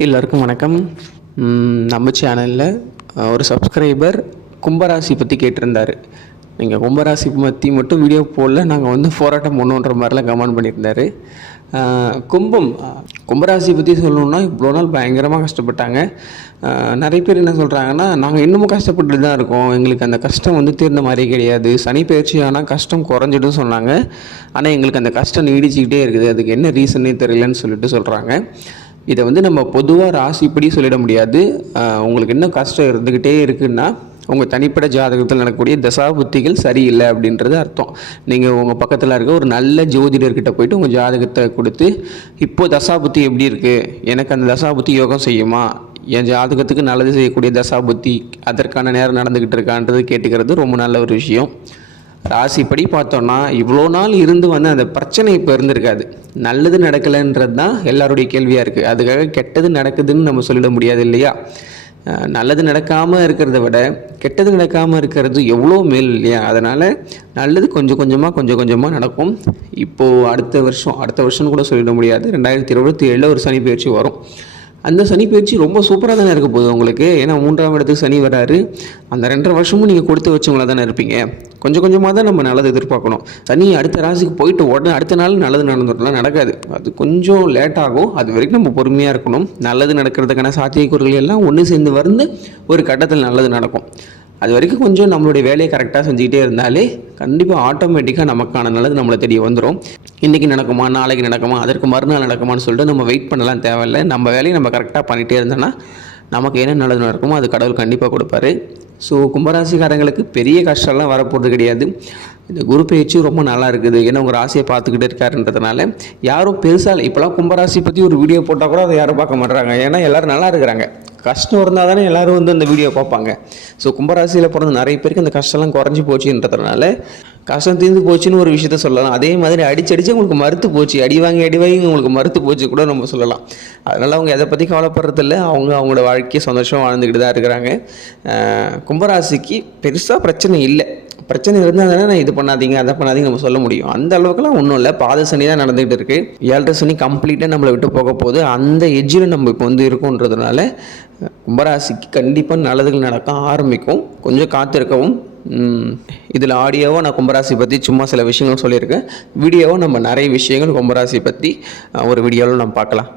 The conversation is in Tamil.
எல்லாருக்கும் வணக்கம். நம்ம சேனலில் ஒரு சப்ஸ்கிரைபர் கும்பராசி பற்றி கேட்டிருந்தார். நீங்கள் கும்பராசி பற்றி மட்டும் வீடியோ போடல, நாங்கள் வந்து போராட்டம் பண்ணுன்ற மாதிரிலாம் கமெண்ட் பண்ணியிருந்தார். கும்பராசி பற்றி சொல்லணுன்னா இவ்வளோ நாள் பயங்கரமாக கஷ்டப்பட்டாங்க. நிறைய பேர் என்ன சொல்கிறாங்கன்னா, நாங்கள் இன்னமும் கஷ்டப்பட்டு தான் இருக்கோம், எங்களுக்கு அந்த கஷ்டம் வந்து தீர்ந்த மாதிரி கிடையாது, சனி பயிற்சி ஆனால் கஷ்டம் குறைஞ்சிடும் சொன்னாங்க. ஆனால் எங்களுக்கு அந்த கஷ்டம் நீடிச்சிக்கிட்டே இருக்குது, அதுக்கு என்ன ரீசன்னே தெரியலன்னு சொல்கிறாங்க. இதை வந்து நம்ம பொதுவாக ராசிப்படி சொல்லிட முடியாது. உங்களுக்கு இன்னும் கஷ்டம் இருந்துக்கிட்டே இருக்குன்னா உங்கள் தனிப்பட்ட ஜாதகத்தில் நடக்கக்கூடிய தசாபுத்திகள் சரியில்லை அப்படின்றது அர்த்தம். நீங்கள் உங்கள் பக்கத்தில் இருக்க ஒரு நல்ல ஜோதிடர்கிட்ட போயிட்டு உங்கள் ஜாதகத்தை கொடுத்து, இப்போது தசாபுத்தி எப்படி இருக்குது, எனக்கு அந்த தசாபுத்தி யோகம் செய்யுமா, என் ஜாதகத்துக்கு நல்லது செய்யக்கூடிய தசாபுத்தி அதற்கான நேரம் நடந்துக்கிட்டு இருக்கான்றது கேட்டுக்கிறது ரொம்ப நல்ல ஒரு விஷயம். ராசிப்படி பார்த்தோன்னா இவ்வளோ நாள் இருந்து வந்து அந்த பிரச்சனை இப்போ இருந்திருக்காது. நல்லது நடக்கலைன்றது தான் எல்லாருடைய கேள்வியாக இருக்குது. அதுக்காக கெட்டது நடக்குதுன்னு நம்ம சொல்லிட முடியாது இல்லையா? நல்லது நடக்காமல் இருக்கிறத விட கெட்டது நடக்காமல் இருக்கிறது எவ்வளோ மேல் இல்லையா? அதனால் நல்லது கொஞ்சம் கொஞ்சமாக நடக்கும். இப்போது அடுத்த வருஷம் கூட சொல்லிட முடியாது. 2027 ஒரு சனி பயிற்சி வரும். அந்த சனி பயிற்சி ரொம்ப சூப்பராக தானே இருக்க போகுது உங்களுக்கு. ஏன்னா 3ஆம் இடத்துக்கு சனி வராரு. அந்த 2.5 வருஷமும் நீங்கள் கொடுத்து வச்சவங்களா தானே இருப்பீங்க. கொஞ்சம் கொஞ்சமாக தான் நம்ம நல்லது எதிர்பார்க்கணும். சனி அடுத்த ராசிக்கு போயிட்டு உடனே அடுத்த நாள் நல்லது நடந்துடலாம் நடக்காது. அது கொஞ்சம் லேட் ஆகும். அது வரைக்கும் நம்ம பொறுமையாக இருக்கணும். நல்லது நடக்கிறதுக்கான சாத்தியக்கூறுகள் எல்லாம் ஒன்று சேர்ந்து வந்து ஒரு கட்டத்தில் நல்லது நடக்கும். அது வரைக்கும் கொஞ்சம் நம்மளுடைய வேலையை கரெக்டாக செஞ்சுக்கிட்டே இருந்தாலே கண்டிப்பாக ஆட்டோமேட்டிக்காக நமக்கான நல்லது நம்மளை தெரிய வந்துடும். இன்றைக்கி நடக்குமா, நாளைக்கு நடக்குமா, அதற்கு மறுநாள் நடக்குமான்னு சொல்லிட்டு நம்ம வெயிட் பண்ணலாம் தேவையில்லை. நம்ம வேலையை நம்ம கரெக்டாக பண்ணிகிட்டே இருந்தோன்னா நமக்கு என்ன நல்லது நடக்குமோ அது கடவுள் கண்டிப்பாக கொடுப்பாரு. ஸோ கும்பராசிக்காரங்களுக்கு பெரிய கஷ்டம்லாம் வரப்போகிறது கிடையாது. இந்த குரு பயிற்சி ரொம்ப நல்லா இருக்குது. ஏன்னா உங்கள் ராசியை பார்த்துக்கிட்டே இருக்காருன்றதுனால யாரும் பெருசாக இப்போலாம் கும்பராசி பற்றி ஒரு வீடியோ போட்டால் கூட அதை யாரும் பார்க்க மாட்டுறாங்க. ஏன்னா எல்லோரும் நல்லா இருக்கிறாங்க. கஷ்டம் இருந்தால் தானே எல்லோரும் வந்து அந்த வீடியோ பார்ப்பாங்க. ஸோ கும்பராசியில் பிறந்த நிறைய பேருக்கு அந்த கஷ்டம்லாம் குறைஞ்சி போச்சுன்றதுனால கஷ்டம் தீர்ந்து போச்சுன்னு ஒரு விஷயத்த சொல்லலாம். அதே மாதிரி அடிச்சு உங்களுக்கு மறுத்து போச்சு, அடி வாங்கி உங்களுக்கு மறுத்து போச்சு கூட நம்ம சொல்லலாம். அதனால் அவங்க எதை பற்றி கவலைப்படுறதில்ல. அவங்களோட வாழ்க்கையை சந்தோஷமாக வாழ்ந்துக்கிட்டு தான் இருக்கிறாங்க. கும்பராசிக்கு பெருசாக பிரச்சனை இல்லை. பிரச்சனை இருந்தால் தானே நான் இது பண்ணாதீங்க அதை பண்ணாதீங்க நம்ம சொல்ல முடியும். அந்த அளவுக்குலாம் ஒன்றும் இல்லை. பாத சனி தான் நடந்துகிட்டு இருக்குது. 7.5 சனி கம்ப்ளீட்டாக நம்மளை விட்டு போக போகுது. அந்த எஜ்ஜில் நம்ம இப்போ வந்து இருக்கோன்றதுனால கும்பராசிக்கு கண்டிப்பாக நல்லதுகள் நடக்க ஆரம்பிக்கும். கொஞ்சம் காத்திருக்கவும். இதில் ஆடியோவாக நான் கும்பராசி பற்றி சும்மா சில விஷயங்கள் சொல்லியிருக்கேன். வீடியோவாக நம்ம நிறைய விஷயங்கள் கும்பராசி பற்றி ஒரு வீடியோவில் நம்ம பார்க்கலாம்.